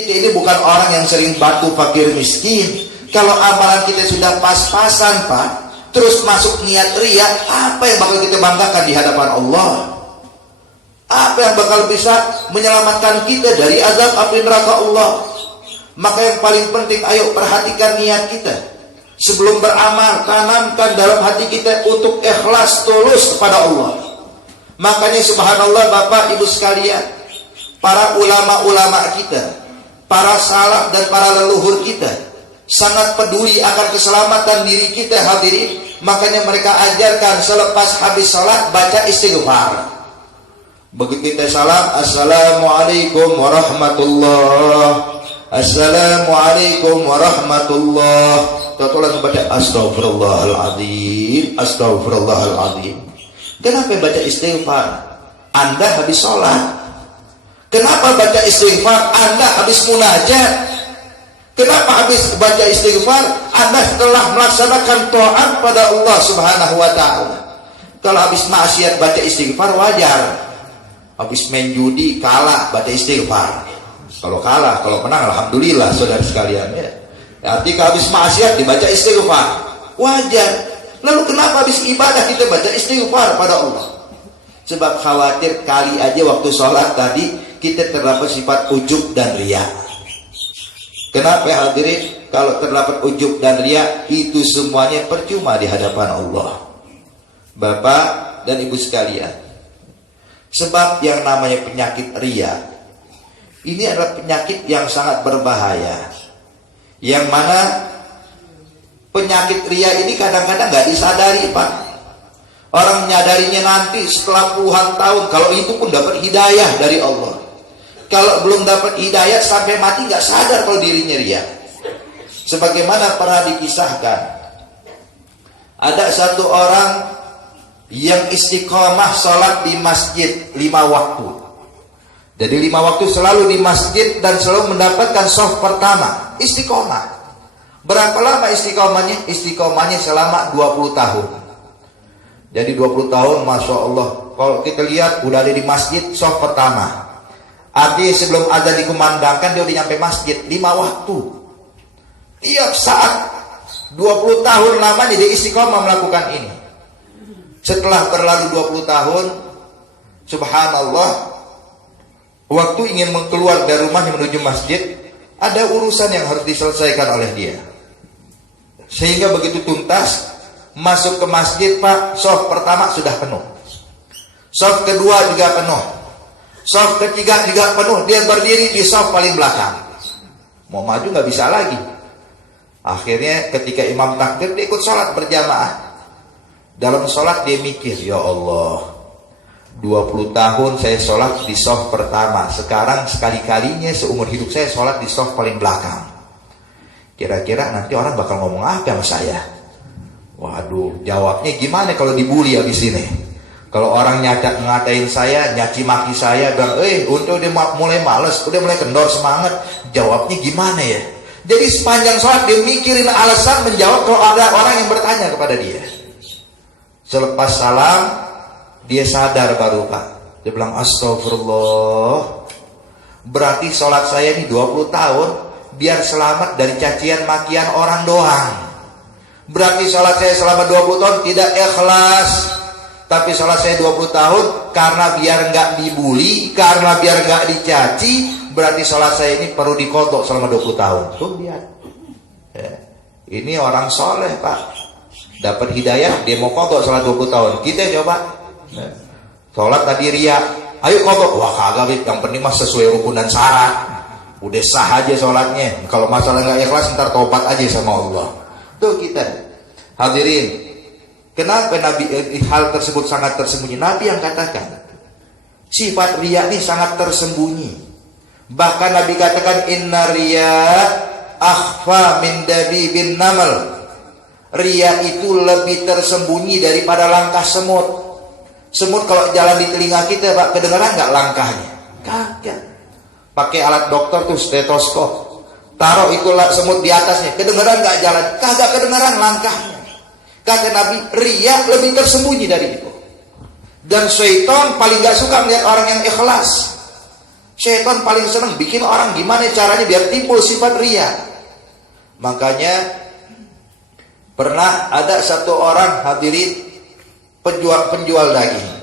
Ini bukan orang yang sering bantu fakir miskin. Kalau amalan kita sudah pas-pasan, Pak, terus masuk niat riya, apa yang bakal kita banggakan di hadapan Allah? Apa yang bakal bisa menyelamatkan kita dari azab api neraka Allah? Maka yang paling penting, ayo perhatikan niat kita. Sebelum beramal, tanamkan dalam hati kita untuk ikhlas, tulus kepada Allah. Makanya subhanallah Bapak Ibu sekalian, para ulama-ulama kita, para salaf dan para leluhur kita sangat peduli akan keselamatan diri kita, hadirin. Makanya mereka ajarkan selepas habis salat baca istighfar. Begitu kita salam, assalamualaikum warahmatullah, assalamualaikum warahmatullah, kita langsung baca astagfirullahaladzim, astagfirullahaladzim. Kenapa baca istighfar? Anda habis salat. Kenapa baca istighfar? Anda habis munajat. Kenapa habis baca istighfar? Anda setelah melaksanakan taat pada Allah Subhanahu wa taala. Kalau habis maksiat baca istighfar wajar. Habis main judi kalah baca istighfar. Kalau kalah, kalau menang alhamdulillah saudara sekalian ya. Artinya habis maksiat dibaca istighfar, wajar. Lalu kenapa habis ibadah kita baca istighfar pada Allah? Sebab khawatir kali aja waktu sholat tadi kita terdapat sifat ujub dan riya. Kenapa hadirin? Kalau terdapat ujub dan riya, itu semuanya percuma di hadapan Allah. Bapak dan Ibu sekalian, sebab yang namanya penyakit riya ini adalah penyakit yang sangat berbahaya. Yang mana penyakit riya ini kadang-kadang gak disadari, Pak. Orang menyadarinya nanti setelah puluhan tahun, kalau itu pun dapat hidayah dari Allah. Kalau belum dapat hidayah sampai mati gak sadar kalau dirinya riya. Sebagaimana pernah dikisahkan, ada satu orang yang istiqomah sholat di masjid 5 waktu. Jadi 5 waktu selalu di masjid dan selalu mendapatkan shaf pertama. Istiqomah. Berapa lama istiqomahnya? Istiqomahnya selama 20 tahun. Jadi 20 tahun Masya Allah. Kalau kita lihat udah ada di masjid shaf pertama. Artinya sebelum azan dikumandangkan dia udah nyampe masjid 5 waktu. Tiap saat 20 tahun lamanya dia istiqomah melakukan ini. Setelah berlalu 20 tahun, subhanallah, waktu ingin keluar dari rumahnya menuju masjid, ada urusan yang harus diselesaikan oleh dia. Sehingga begitu tuntas masuk ke masjid, Pak, shaf pertama sudah penuh, shaf kedua juga penuh, shaf ketiga juga penuh. Dia berdiri di shaf paling belakang, mau maju nggak bisa lagi. Akhirnya ketika imam takbir dia ikut sholat berjamaah. Dalam sholat dia mikir, ya Allah, 20 tahun saya sholat di shaf pertama, sekarang sekali-kalinya seumur hidup saya sholat di shaf paling belakang. Kira-kira nanti orang bakal ngomong apa sama saya? Waduh, jawabnya gimana kalau dibully habis ini? Kalau orang ngatain saya, nyaci maki saya, bilang, untuk dia mulai males, udah mulai kendor semangat, jawabnya gimana ya? Jadi sepanjang sholat dia mikirin alasan menjawab kalau ada orang yang bertanya kepada dia. Selepas salam, dia sadar baru, Pak. Dia bilang, astagfirullah. Berarti sholat saya ini 20 tahun biar selamat dari cacian makian orang doang. Berarti sholat saya selama 20 tahun tidak ikhlas. Tapi sholat saya 20 tahun karena biar nggak dibully, karena biar nggak dicaci. Berarti sholat saya ini perlu dikodok selama 20 tahun. Tuh lihat ya. Ini orang soleh, Pak. Dapat hidayah, dia mau kodok sholat 20 tahun. Kita coba sholat tadi riya, ayo kodok. Wah kagak, yang penting mah sesuai rukun dan syarat. Udah sah aja sholatnya. Kalau masalah nggak ikhlas ntar tobat aja sama Allah. Tuh kita hadirin, kenapa Nabi hal tersebut sangat tersembunyi? Nabi yang katakan sifat riya ini sangat tersembunyi. Bahkan Nabi katakan inna riya akhfa min dabibin namal. Riya itu lebih tersembunyi daripada langkah semut. Semut kalau jalan di telinga kita, Pak, kedengaran nggak langkahnya? Kagak. Pakai alat dokter tuh stetoskop, taruh itulah semut di atasnya, kedengaran nggak jalan? Kagak kedengaran langkahnya. Kata Nabi, riya lebih tersembunyi dari itu. Dan syaitan paling nggak suka melihat orang yang ikhlas. Setan paling senang bikin orang gimana caranya biar timbul sifat ria. Makanya pernah ada satu orang hadirin penjual daging.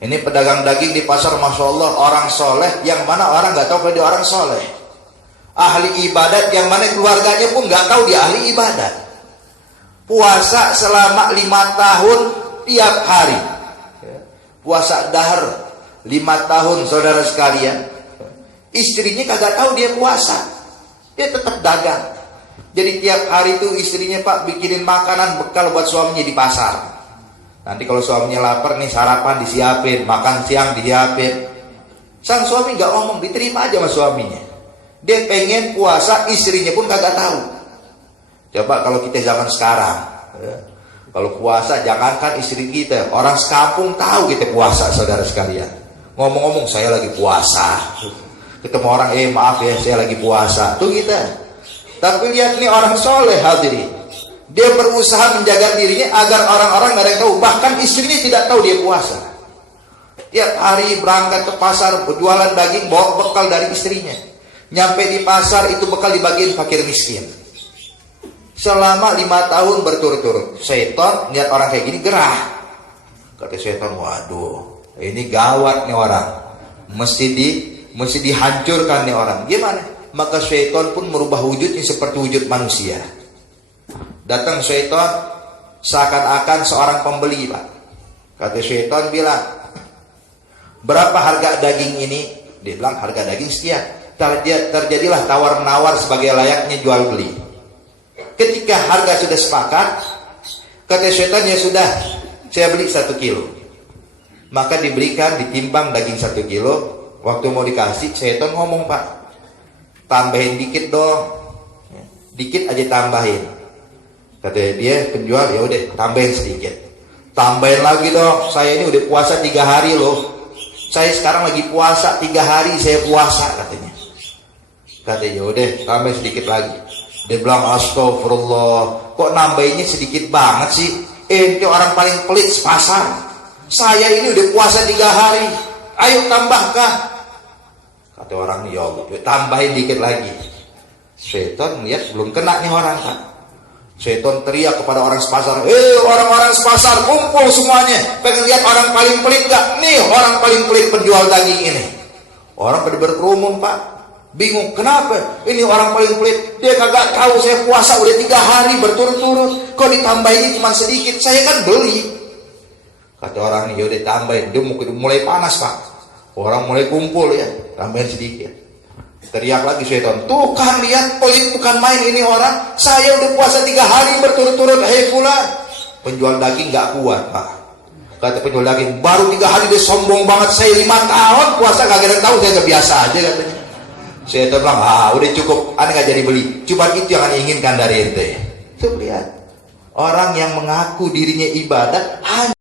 Ini pedagang daging di pasar, masya Allah, orang soleh yang mana orang nggak tahu kalau dia orang soleh. Ahli ibadat yang mana keluarganya pun nggak tahu dia ahli ibadat. Puasa selama 5 tahun tiap hari. Puasa dahar 5 tahun, saudara sekalian. Istrinya kagak tahu dia puasa, dia tetap dagang. Jadi tiap hari itu istrinya, Pak, bikinin makanan bekal buat suaminya di pasar. Nanti kalau suaminya lapar nih, sarapan disiapin, makan siang disiapin. Sang suami nggak ngomong, diterima aja sama suaminya. Dia pengen puasa, istrinya pun kagak tahu. Coba kalau kita zaman sekarang, kalau puasa jangankan istri kita, orang sekampung tahu kita puasa, saudara sekalian. Ngomong-ngomong, saya lagi puasa. Ketemu orang, maaf ya, saya lagi puasa. Tuh kita. Tapi lihat nih orang soleh hadirin. Dia berusaha menjaga dirinya agar orang-orang nggak ada yang tahu. Bahkan istrinya tidak tahu dia puasa. Tiap hari berangkat ke pasar, berjualan daging, bawa bekal dari istrinya. Nyampe di pasar, itu bekal dibagiin fakir miskin. Selama 5 tahun berturut-turut. Setan lihat orang kayak gini gerah. Kata setan, waduh, ini gawat nih orang, mesti dihancurkan nih orang. Gimana? Maka syaitan pun merubah wujudnya seperti wujud manusia. Datang syaitan seakan-akan seorang pembeli, Pak. Kata syaitan bilang, berapa harga daging ini? Dia bilang harga daging sekian. Terjadilah tawar-menawar sebagai layaknya jual beli. Ketika harga sudah sepakat, kata syaitan, ya sudah, saya beli 1 kilo. Maka diberikan, ditimbang daging 1 kilo. Waktu mau dikasih, setan ngomong, Pak, tambahin dikit dong, dikit aja tambahin. Kata dia penjual, ya udah tambahin sedikit. Tambahin lagi dong, saya ini udah puasa 3 hari loh. Saya sekarang lagi puasa 3 hari, saya puasa, katanya. Kata ya udah tambahin sedikit lagi. Dia bilang, astagfirullah, kok nambahinnya sedikit banget sih? Ente orang paling pelit sepasar. Saya ini udah puasa 3 hari, ayo tambahkan. Kata orang, ya Allah, tambahin dikit lagi. Setan melihat belum kena nih orang, Pak. Setan teriak kepada orang sepasar, orang-orang sepasar kumpul semuanya, pengen lihat orang paling pelit gak? Nih orang paling pelit penjual daging ini. Orang pada berkerumun, Pak, bingung, kenapa? Ini orang paling pelit, dia kagak tahu saya puasa udah 3 hari berturut-turut, kok ditambahin cuma sedikit, saya kan beli. Kata orang ini, yaudah tambahin. Dia mulai panas, Pak. Orang mulai kumpul ya, tambahin sedikit. Teriak lagi setan, tuh kan lihat, pelit bukan main ini orang. Saya udah puasa 3 hari berturut-turut, hei pula. Penjual daging gak kuat, Pak. Kata penjual daging, baru 3 hari dia sombong banget. Saya 5 tahun puasa gak ada yang tahu, saya gak biasa aja katanya. Setan bilang, udah cukup, ane gak jadi beli. Cuma itu yang ane inginkan dari ente. Tuh lihat, orang yang mengaku dirinya ibadah hanya